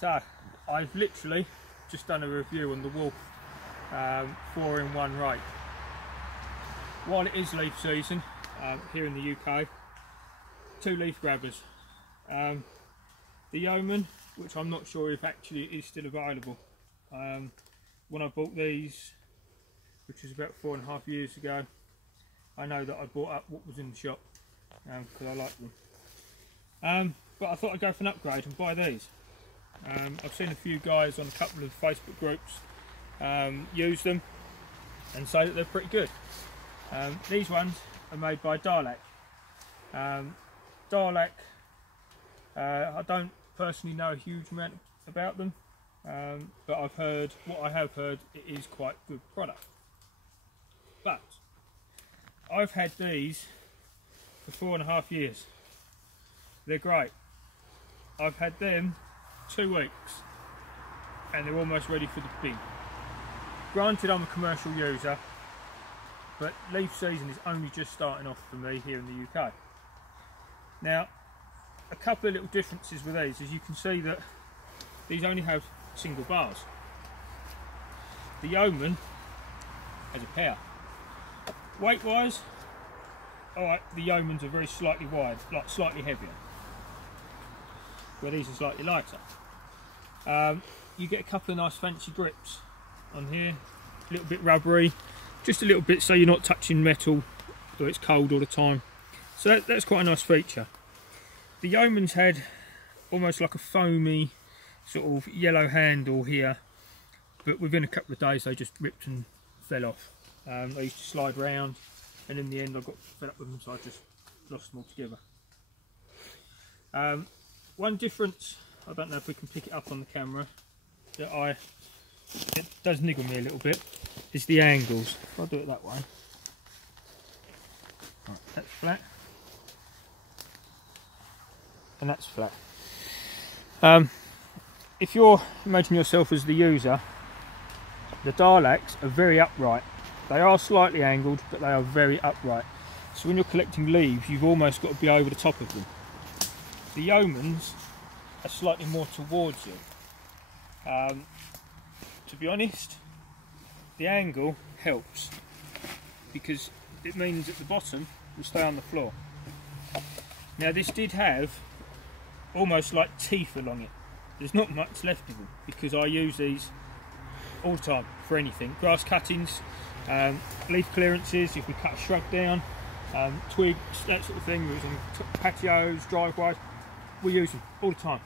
So I've literally just done a review on the Wolf 4-in-1 rake. While it is leaf season here in the UK, 2 leaf grabbers. The Yeoman, which I'm not sure if actually is still available. When I bought these, which was about 4.5 years ago, I know that I bought up what was in the shop because I like them. But I thought I'd go for an upgrade and buy these. I've seen a few guys on a couple of Facebook groups use them and say that they're pretty good. These ones are made by Darlac. Darlac, I don't personally know a huge amount about them, but I've heard, what I have heard, it is quite good product. But I've had these for 4.5 years. They're great. I've had them 2 weeks and they're almost ready for the bin. Granted, I'm a commercial user, but leaf season is only just starting off for me here in the UK. Now, a couple of little differences with these, as you can see that these only have single bars. The Yeoman has a pair. Weight wise, alright, the Yeomans are very slightly wide, like slightly heavier, where these are slightly lighter. You get a couple of nice fancy grips on here, a little bit rubbery, just a little bit so you're not touching metal or it's cold all the time. So that's quite a nice feature. The Yeoman's had almost like a foamy sort of yellow handle here, but within a couple of days they just ripped and fell off. They used to slide round, and in the end I got fed up with them, so I just lost them altogether. One difference, I don't know if we can pick it up on the camera, that it does niggle me a little bit, is the angles. If I do it that way, right, that's flat, and that's flat. If you're, imagine yourself as the user, the Darlacs are very upright. They are slightly angled, but they are very upright. So when you're collecting leaves, you've almost got to be over the top of them. The Yeomans are slightly more towards you. To be honest, the angle helps because it means at the bottom will stay on the floor. Now this did have almost like teeth along it. There's not much left of them because I use these all the time for anything. Grass cuttings, leaf clearances, if we cut a shrub down, twigs, that sort of thing. We're using patios, driveways, we use them all the time.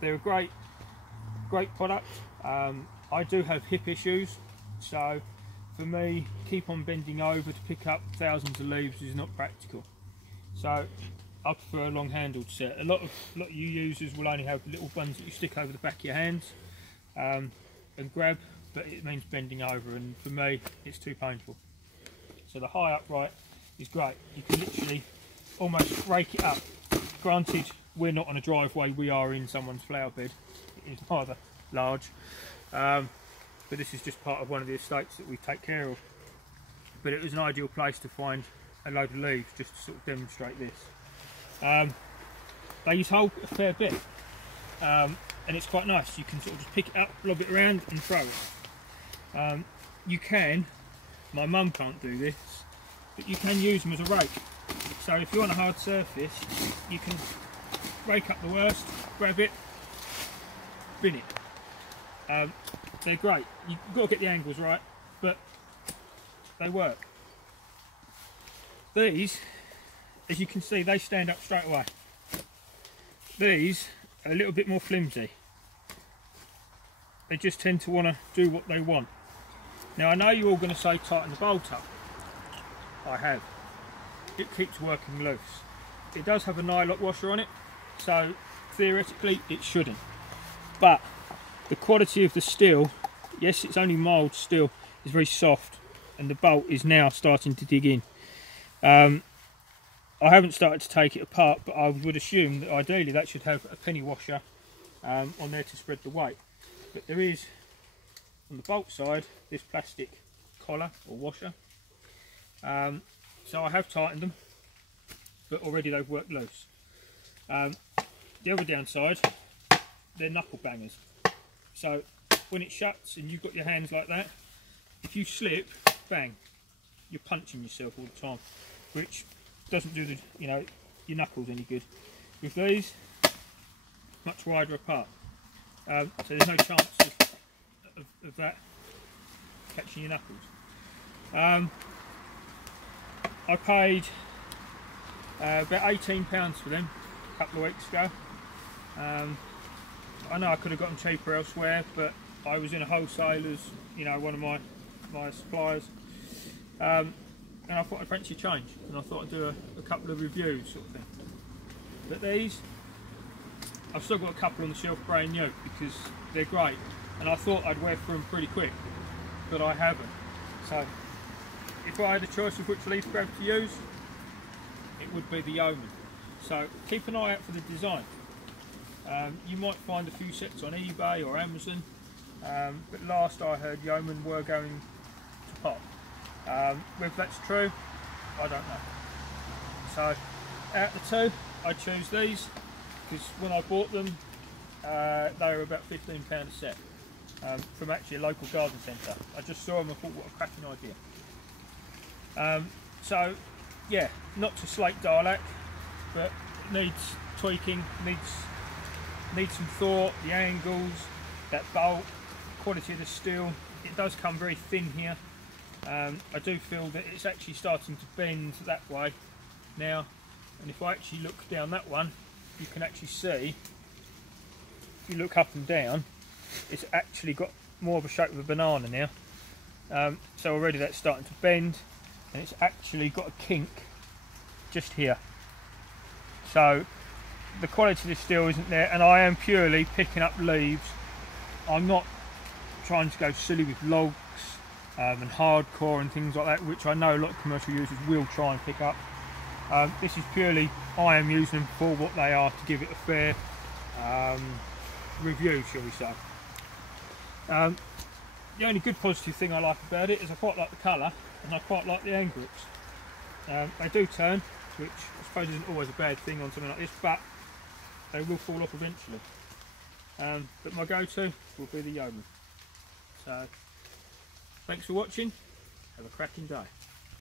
They're a great product. I do have hip issues, so for me, keep on bending over to pick up thousands of leaves is not practical. So I prefer a long handled set. A lot of you users will only have little ones that you stick over the back of your hands and grab, but it means bending over, and for me it's too painful. So the high upright is great. You can literally almost rake it up. Granted, we're not on a driveway, we are in someone's flower bed. It is rather large, but this is just part of one of the estates that we take care of. But it was an ideal place to find a load of leaves just to sort of demonstrate this. They hold a fair bit, and it's quite nice. You can sort of just pick it up, lob it around and throw it. You can, my mum can't do this, but you can use them as a rake. So if you're on a hard surface, you can rake up the worst, grab it, bin it. They're great. You've got to get the angles right, but they work. These, as you can see, they stand up straight away. These are a little bit more flimsy. They just tend to want to do what they want. Now I know you're all going to say tighten the bolt up. I have. It keeps working loose. It does have a nylock washer on it, so theoretically it shouldn't. But the quality of the steel, yes, it's only mild steel, is very soft, and the bolt is now starting to dig in. I haven't started to take it apart, but I would assume that ideally that should have a penny washer on there to spread the weight. But there is, on the bolt side, this plastic collar or washer. So I have tightened them, but already they've worked loose. The other downside they're knuckle bangers. So when it shuts and you've got your hands like that, if you slip, bang, you're punching yourself all the time, which doesn't do the, you know, your knuckles any good. With these, much wider apart, so there's no chance of that catching your knuckles. I paid about £18 for them a couple of weeks ago. I know I could have got them cheaper elsewhere, but I was in a wholesaler's, you know, one of my suppliers, and I thought I'd fancy a change, and I thought I'd do a couple of reviews sort of thing. But these, I've still got a couple on the shelf brand new because they're great, and I thought I'd wear through them pretty quick, but I haven't. So if I had a choice of which leaf grab to use, it would be the Yeoman. So keep an eye out for the design. You might find a few sets on eBay or Amazon, but last I heard Yeoman were going to pop. Whether that's true, I don't know. So out of the two, I choose these because when I bought them, they were about £15 a set from actually a local garden centre. I just saw them and thought, what a cracking idea. So yeah, not to slate darlac, but it needs tweaking, needs some thought. The angles, that bolt, quality of the steel. It does come very thin here. I do feel that it's actually starting to bend that way now, and if I actually look down that one, you can actually see, if you look up and down, it's actually got more of a shape of a banana now. So already that's starting to bend, and it's actually got a kink just here. So the quality of the steel isn't there, and I am purely picking up leaves. I'm not trying to go silly with logs and hardcore and things like that, which I know a lot of commercial users will try and pick up. This is purely, I am using them for what they are, to give it a fair review, shall we say. The only good positive thing I like about it is I quite like the colour, and I quite like the angle grips. They do turn, which I suppose isn't always a bad thing on something like this, but they will fall off eventually. But my go-to will be the Yeoman. So thanks for watching, have a cracking day.